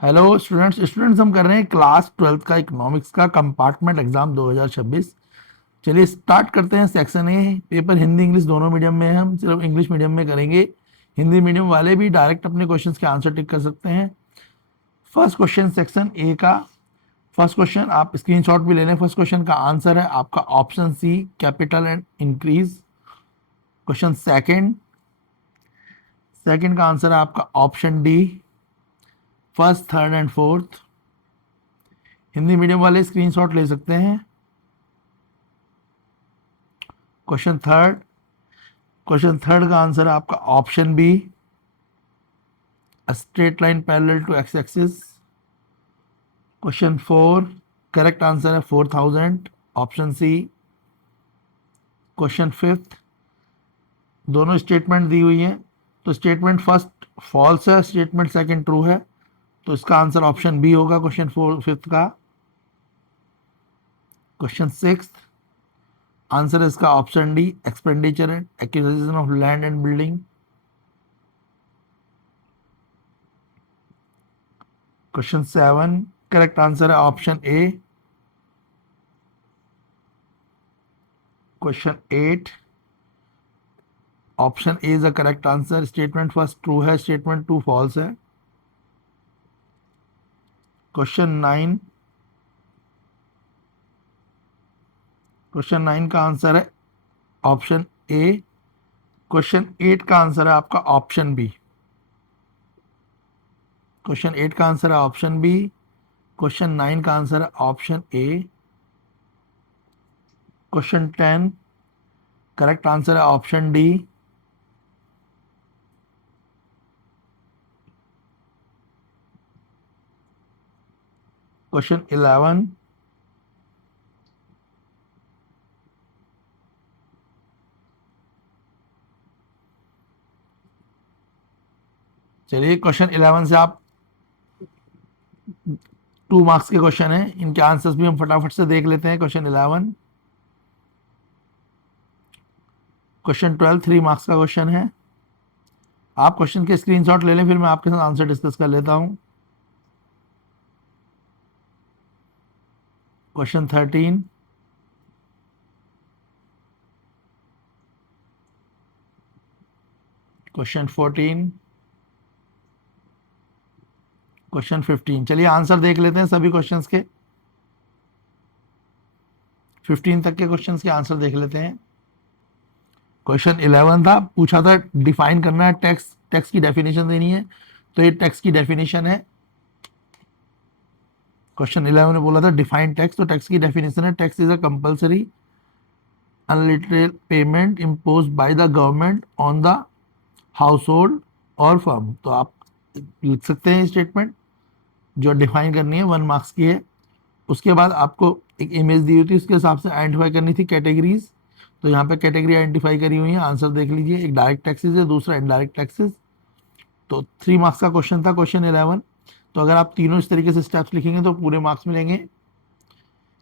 Hello students हम कर रहे हैं क्लास 12th का इकोनॉमिक्स का कंपार्टमेंट एग्जाम 2026। चलिए स्टार्ट करते हैं। Section A paper Hindi English दोनों मीडियम में है, हम सिर्फ इंग्लिश मीडियम में करेंगे। हिंदी मीडियम वाले भी डायरेक्ट अपने क्वेश्चंस के आंसर टिक कर सकते हैं। फर्स्ट क्वेश्चन सेक्शन ए का। फर्स्ट क्वेश्चन आप स्क्रीनशॉट भी ले लें। फर्स्ट क्वेश्चन का आंसर है आपका option C, capital and increase. Question second second का आंसर है आपका option D, first third and fourth. Hindi medium वाले स्क्रीनशॉट ले सकते हैं। क्वेश्चन थर्ड का आंसर है आपका option B, a straight line parallel to X axis. Question four correct answer है 4000, ऑप्शन सी। क्वेश्चन फिफ्थ, दोनों स्टेटमेंट दी हुई हैं, तो स्टेटमेंट फर्स्ट फॉल्स है, स्टेटमेंट सेकंड ट्रू है, तो इसका आंसर ऑप्शन बी होगा क्वेश्चन फोर फिफ्थ का। क्वेश्चन सिक्स, आंसर है इसका option D, expenditure and acquisition of land and building. Question seven, correct answer है option A. Question eight, option A is the correct answer, statement first true है, statement two false है। Question nine का answer है option A. Question eight का answer है आपका option B. Question eight का answer है ऑप्शन बी। क्वेश्चन नाइन का आंसर है option A. Question ten, correct answer है ऑप्शन डी। क्वेश्चन 11, चलिए क्वेश्चन 11 से आप 2 मार्क्स के क्वेश्चन हैं, इनके आंसर्स भी हम फटाफट से देख लेते हैं। क्वेश्चन 11, क्वेश्चन 12 3 मार्क्स का क्वेश्चन है। आप क्वेश्चन के स्क्रीनशॉट ले लें, फिर मैं आपके साथ आंसर डिस्कस कर लेता हूं। Question 13, question 14, question 15। चलिए आंसर देख लेते हैं सभी क्वेश्चंस के। 15 तक के क्वेश्चंस के आंसर देख लेते हैं। क्वेश्चन 11 था, पूछा था डिफाइन करना है, टैक्स टैक्स की डेफिनेशन देनी है, तो ये टैक्स की डेफिनेशन है। क्वेश्चन 11 ने बोला था डिफाइन टैक्स, तो टैक्स की डेफिनेशन है tax is a compulsory unilateral payment imposed by the government on the household और फर्म। तो आप लिख सकते हैं स्टेटमेंट जो डिफाइन करनी है, 1 मार्क्स की है। उसके बाद आपको एक इमेज दी हुई थी, उसके हिसाब से आइडेंटिफाई करनी थी कैटेगरीज, तो यहाँ पे कैटेगरी आइडेंटिफाई करी हुई है। आंसर देख लीजिए, एक डायरेक्ट टैक्सेस है, दूसरा इनडायरेक्ट टैक्सेस। तो 3 मार्क्स का क्वेश्चन था क्वेश्चन 11। तो अगर आप तीनों इस तरीके से स्टेप्स लिखेंगे तो पूरे मार्क्स मिलेंगे।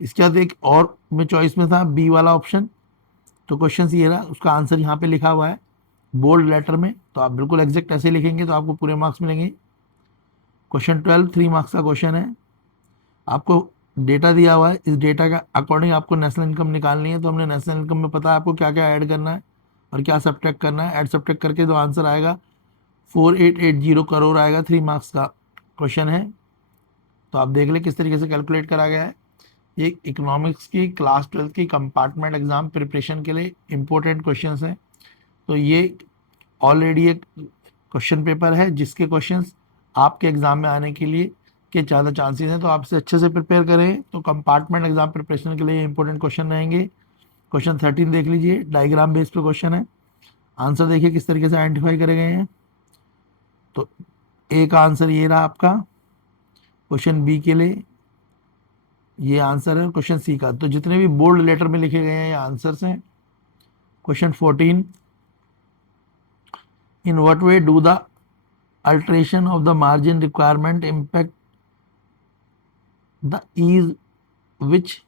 इसके बाद एक और में चॉइस में था बी वाला ऑप्शन, तो क्वेश्चन ये रहा, उसका आंसर यहाँ पे लिखा हुआ है बोल्ड लेटर में, तो आप बिल्कुल एग्जैक्ट ऐसे लिखेंगे तो आपको पूरे मार्क्स मिलेंगे। क्वेश्चन 12 3 मार्क्स का क्वेश्चन है। आपको डेटा दिया हुआ है, इस डेटा का अकॉर्डिंग आपको नेशनल इनकम निकालनी है, तो हमने नेशनल इनकम में पता है आपको क्या क्या ऐड करना है और क्या सब्ट्रैक्ट करना है। ऐड सब्ट्रैक्ट करके जो आंसर आएगा 4880 करोड़ आएगा। 3 मार्क्स का क्वेश्चन है, तो आप देख लें किस तरीके से कैलकुलेट करा गया है। ये इकोनॉमिक्स की क्लास 12 की कंपार्टमेंट एग्जाम प्रिपरेशन के लिए इंपॉर्टेंट क्वेश्चन हैं। तो ये ऑलरेडी एक क्वेश्चन पेपर है जिसके क्वेश्चंस आपके एग्जाम में आने के लिए के ज़्यादा चांसेस हैं, तो आप इसे अच्छे से प्रिपेयर करें तो कंपार्टमेंट एग्जाम प्रिपरेशन के लिए इंपॉर्टेंट क्वेश्चन रहेंगे। क्वेश्चन 13 देख लीजिए, डायग्राम बेस्ड पे क्वेश्चन है। आंसर देखिए किस तरीके से आइडेंटिफाई करे गए हैं। तो ए का आंसर ये रहा आपका, क्वेश्चन बी के लिए ये आंसर है, क्वेश्चन सी का तो जितने भी बोल्ड लेटर में लिखे गए हैं ये आंसर्स हैं। Question 14, in what way do the alteration of the margin requirement impact the ease which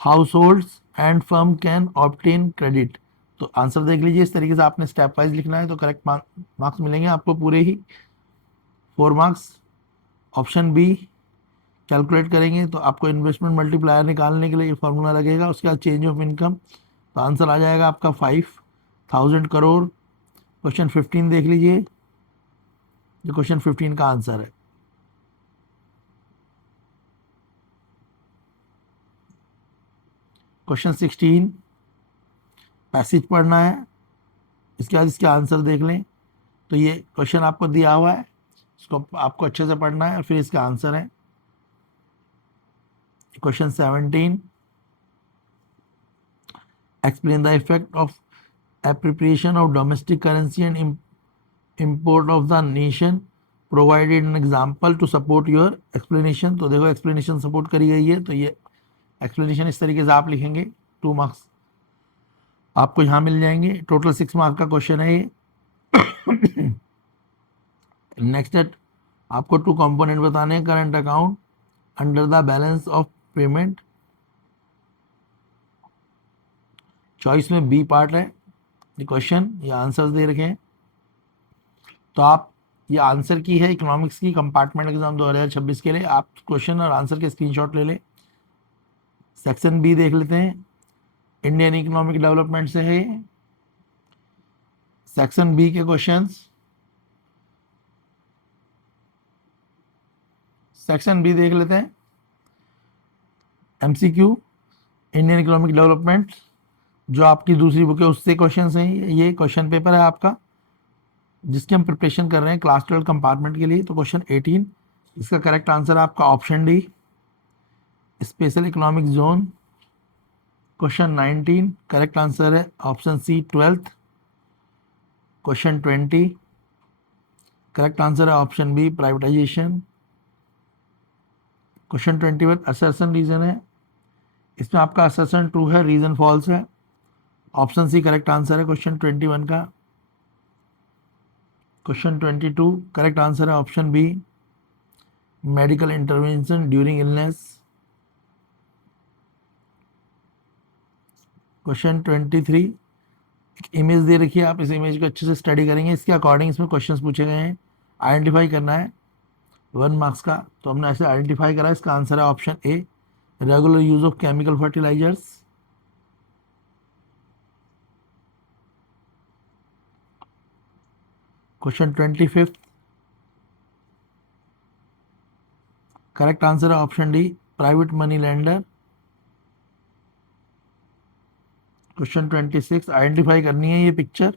households and firm can obtain credit. तो आंसर देख लीजिए, इस तरीके से आपने स्टेप वाइज लिखना है तो करेक्ट मार्क्स मिलेंगे आपको पूरे ही 4 मार्क्स। ऑप्शन बी कैलकुलेट करेंगे तो आपको इन्वेस्टमेंट मल्टीप्लायर निकालने के लिए ये फार्मूला लगेगा। उसके बाद चेंज ऑफ इनकम, तो आंसर आ जाएगा आपका 5,000 करोड़। क्वेश्चन 15 देख लीजिए, ये क्वेश्चन 15 का आंसर है। क्वेश्चन 16 पैसेज पढ़ना है, इसके बाद इसके आंसर देख लें। तो ये क्वेश्चन आपको दिया हुआ है, इसको आपको अच्छे से पढ़ना है और फिर इसका आंसर है। Question 17 explain the effect of appropriation of domestic currency and import of the nation, provided an example to support your explanation। तो देखो explanation सपोर्ट करी गई है, तो ये explanation इस तरीके से आप लिखेंगे, 2 मार्क्स आपको यहाँ मिल जाएंगे। टोटल 6 मार्क का क्वेश्चन है ये। नेक्स्ट है, आपको 2 कंपोनेंट बताने हैं current account under the balance of payment. Choice में बी पार्ट है ये क्वेश्चन, ये आंसर्स दे रखे हैं। तो आप ये आंसर की है इकोनॉमिक्स की कंपार्टमेंट एग्जाम 2026 के लिए। आप क्वेश्चन और आंसर के स्क्रीनशॉट ले लें। सेक्शन बी देख लेते हैं, इंडियन इकोनॉमिक डेवलपमेंट से है। सेक्शन बी के क्वेश्चंस, सेक्शन बी देख लेते हैं, एमसीक्यू इंडियन इकोनॉमिक डेवलपमेंट जो आपकी दूसरी बुक है उससे क्वेश्चंस हैं। ये क्वेश्चन पेपर है आपका जिसकी हम प्रिपरेशन कर रहे हैं क्लास 12 कंपार्टमेंट के लिए। तो क्वेश्चन 18, इसका करेक्ट आंसर है आपका option D, special economic zone. Question 19, correct answer है option C 12th। Question 20, correct answer है option B privatisation. Question 21 assertion reason है, इसमें आपका असर्शन ट्रू है, रीजन फॉल्स है। ऑप्शन सी करेक्ट आंसर है क्वेश्चन 21 का। क्वेश्चन 22, करेक्ट आंसर है option B medical intervention during illness. Question 23, एक इमेज दे रखी है, आप इस इमेज को अच्छे से स्टडी करेंगे, इसके अकॉर्डिंग इसमें क्वेश्चंस पूछे गए हैं। आइडेंटिफाई करना है 1 मार्क्स का, तो हमने ऐसे आइडेंटिफाई करा। इसका आंसर है option A regular use of chemical fertilisers. Question 25, correct answer है option D private money lender. Question 26, identify करनी है ये पिक्चर,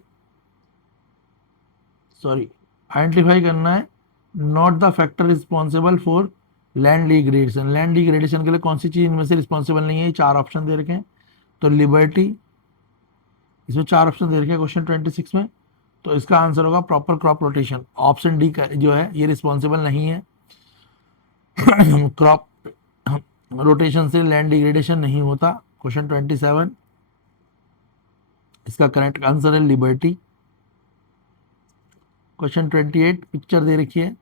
सॉरी आइडेंटिफाई करना है not the factor responsible for land degradation. Land degradation के लिए कौन सी चीज़ इनमें से रिस्पॉन्सिबल नहीं है, ये 4 ऑप्शन दे रखे हैं। तो लिबर्टी, इसमें 4 ऑप्शन दे रखे हैं क्वेश्चन 26 में, तो इसका आंसर होगा proper crop rotation. Option D का जो है ये रिस्पॉन्सिबल नहीं है। क्रॉप रोटेशन से लैंड डिग्रेडेशन नहीं होता। क्वेश्चन 27, इसका करेक्ट आंसर है लिबर्टी। क्वेश्चन 28, पिक्चर दे रखी है,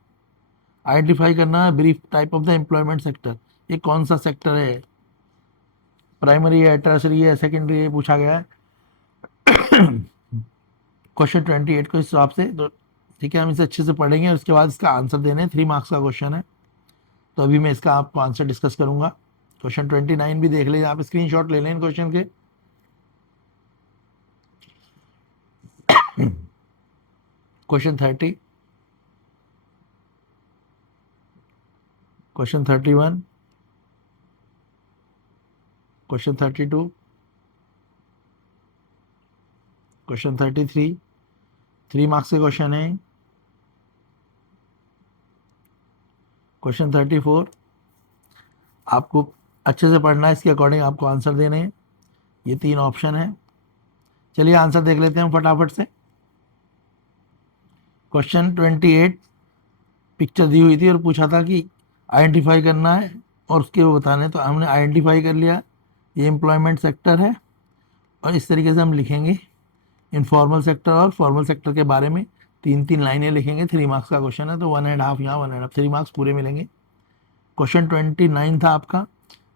आइडेंटिफाई करना है brief type of the employment sector. ये कौन सा सेक्टर है, प्राइमरी है, टर्सरी है, सेकेंडरी है, पूछा गया है क्वेश्चन 28 को इस हिसाब से। तो ठीक है, हम इसे अच्छे से पढ़ेंगे और उसके बाद इसका आंसर देने 3 मार्क्स का क्वेश्चन है। तो अभी मैं इसका आपको आंसर डिस्कस करूंगा। क्वेश्चन 29 भी देख लीजिए, आप स्क्रीनशॉट ले लें इन क्वेश्चन के। Question 30, question 31, question 32, question 33, 3 marks के क्वेश्चन है। क्वेश्चन 34, आपको अच्छे से पढ़ना है, इसके अकॉर्डिंग आपको आंसर देने हैं। ये 3 ऑप्शन है। चलिए आंसर देख लेते हैं फटाफट से। क्वेश्चन 28, पिक्चर दी हुई थी और पूछा था कि आइडेंटिफाई करना है और उसके वो बताने, तो हमने आइडेंटिफाई कर लिया, ये एम्प्लॉयमेंट सेक्टर है। और इस तरीके से हम लिखेंगे इनफॉर्मल सेक्टर और फॉर्मल सेक्टर के बारे में 3-3 लाइनें लिखेंगे। 3 मार्क्स का क्वेश्चन है, तो 1.5 यहाँ 1.5, 3 मार्क्स पूरे मिलेंगे। क्वेश्चन 29 था आपका,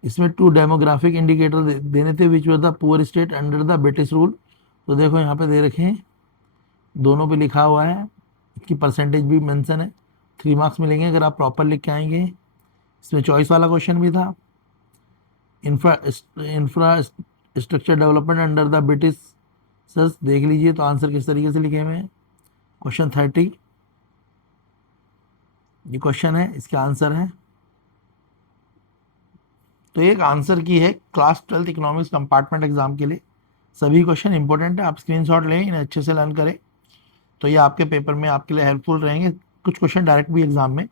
इसमें 2 डेमोग्राफिक इंडिकेटर देने थे which were the poor state under the British rule. तो देखो यहाँ पे दे रखे हैं, दोनों पे लिखा हुआ है, इसकी परसेंटेज भी मेंशन है। 3 मार्क्स मिलेंगे अगर आप प्रॉपर लिख के आएंगे। इसमें चॉइस वाला क्वेश्चन भी था। Infrastructure development under the British sir, देख लीजिए तो आंसर किस तरीके से लिखे हुए हैं। क्वेश्चन 30 ये क्वेश्चन है, इसके आंसर है। तो एक आंसर की है class 12th economics compartment exam के लिए। सभी क्वेश्चन इंपॉर्टेंट है, आप स्क्रीनशॉट लें, इन्हें अच्छे से लर्न करें, तो ये आपके पेपर में आपके लिए हेल्पफुल रहेंगे। कुछ क्वेश्चन डायरेक्ट भी एग्जाम में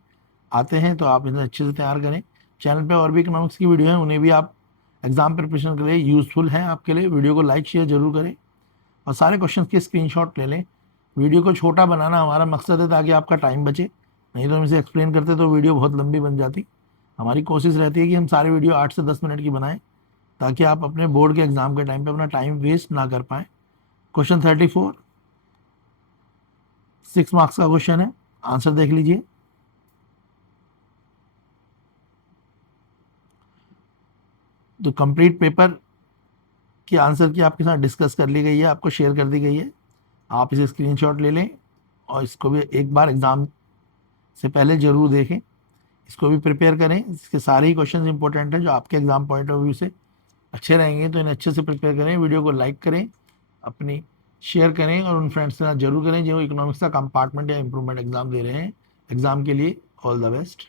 आते हैं, तो आप इन्हें अच्छे से तैयार करें। चैनल पे और भी इकोनॉमिक्स की वीडियो है, उन्हें भी आप एग्जाम प्रिपरेशन के लिए यूजफुल हैं आपके लिए। वीडियो को लाइक शेयर जरूर करें और सारे क्वेश्चन के स्क्रीनशॉट ले लें। वीडियो को छोटा बनाना हमारा मकसद है ताकि आपका टाइम बचे, नहीं तो हम इसे एक्सप्लेन करते तो वीडियो बहुत लंबी बन जाती। हमारी कोशिश रहती है कि हम सारी वीडियो 8 से 10 मिनट की बनाएं, ताकि आप अपने बोर्ड के एग्जाम के टाइम पे अपना टाइम वेस्ट ना कर पाएँ। क्वेश्चन 34 6 मार्क्स का क्वेश्चन है, आंसर देख लीजिए। तो कंप्लीट पेपर की आंसर की आपके साथ डिस्कस कर ली गई है, आपको शेयर कर दी गई है। आप इसे स्क्रीनशॉट ले लें और इसको भी एक बार एग्ज़ाम से पहले ज़रूर देखें, इसको भी प्रिपेयर करें। इसके सारे ही क्वेश्चन इंपॉर्टेंट हैं जो आपके एग्जाम पॉइंट ऑफ व्यू से अच्छे रहेंगे, तो इन्हें अच्छे से प्रिपेयर करें। वीडियो को लाइक करें, अपनी शेयर करें और उन फ्रेंड्स के साथ जरूर करें जो इकोनॉमिक्स का कंपार्टमेंट या इम्प्रूवमेंट एग्जाम दे रहे हैं। एग्जाम के लिए ऑल द बेस्ट।